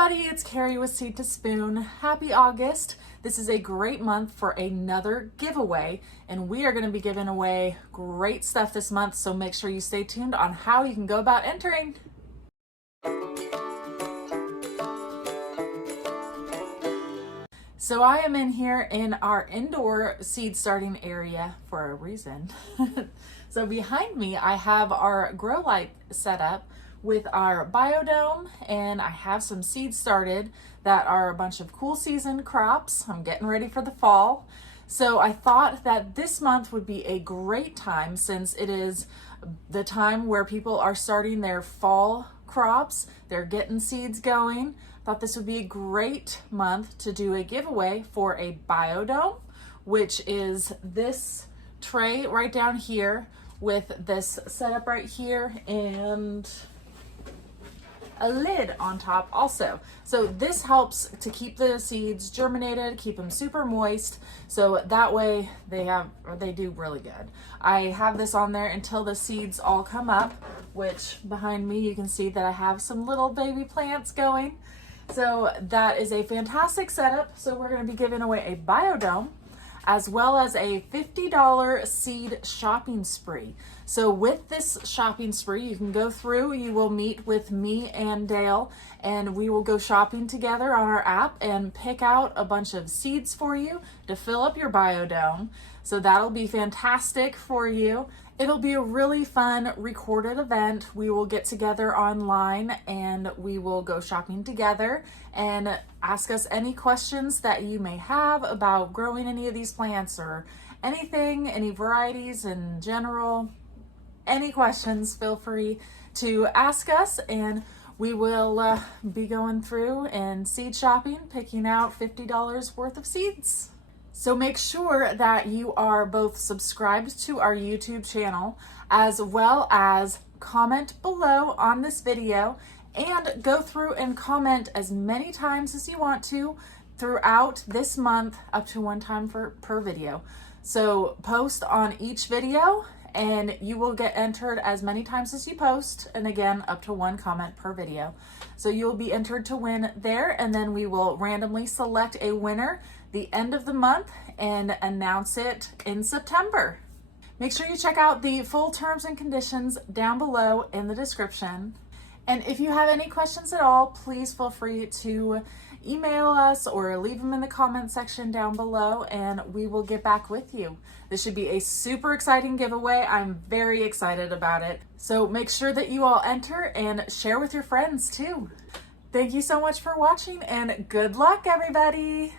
everybody, it's Carrie with Seed to Spoon. Happy August. This is a great month for another giveaway, and we are going to be giving away great stuff this month, so make sure you stay tuned on how you can go about entering. So I am in here in our indoor seed starting area for a reason. So behind me, I have our grow light set up with our biodome, and I have some seeds started that are a bunch of cool season crops. I'm getting ready for the fall. So I thought that this month would be a great time, since it is the time where people are starting their fall crops. They're getting seeds going. Thought this would be a great month to do a giveaway for a biodome, which is this tray right down here with this setup right here and a lid on top also. So this helps to keep the seeds germinated, keep them super moist, so that way they do really good. I have this on there until the seeds all come up, which behind me you can see that I have some little baby plants going. So that is a fantastic setup. So we're going to be giving away a biodome as well as a $50 seed shopping spree. So with this shopping spree, you can go through, you will meet with me and Dale, and we will go shopping together on our app and pick out a bunch of seeds for you to fill up your biodome. So that'll be fantastic for you. It'll be a really fun recorded event. We will get together online and we will go shopping together and ask us any questions that you may have about growing any of these plants or anything, any varieties in general. Any questions, feel free to ask us, and we will be going through and seed shopping, picking out $50 worth of seeds. So make sure that you are both subscribed to our YouTube channel, as well as comment below on this video, and go through and comment as many times as you want to throughout this month, up to one time per video. So post on each video and you will get entered as many times as you post, and again, up to one comment per video. So you'll be entered to win there, and then we will randomly select a winner the end of the month and announce it in September. Make sure you check out the full terms and conditions down below in the description. And if you have any questions at all, please feel free to email us or leave them in the comment section down below, and we will get back with you. This should be a super exciting giveaway. I'm very excited about it. So make sure that you all enter and share with your friends too. Thank you so much for watching, and good luck, everybody.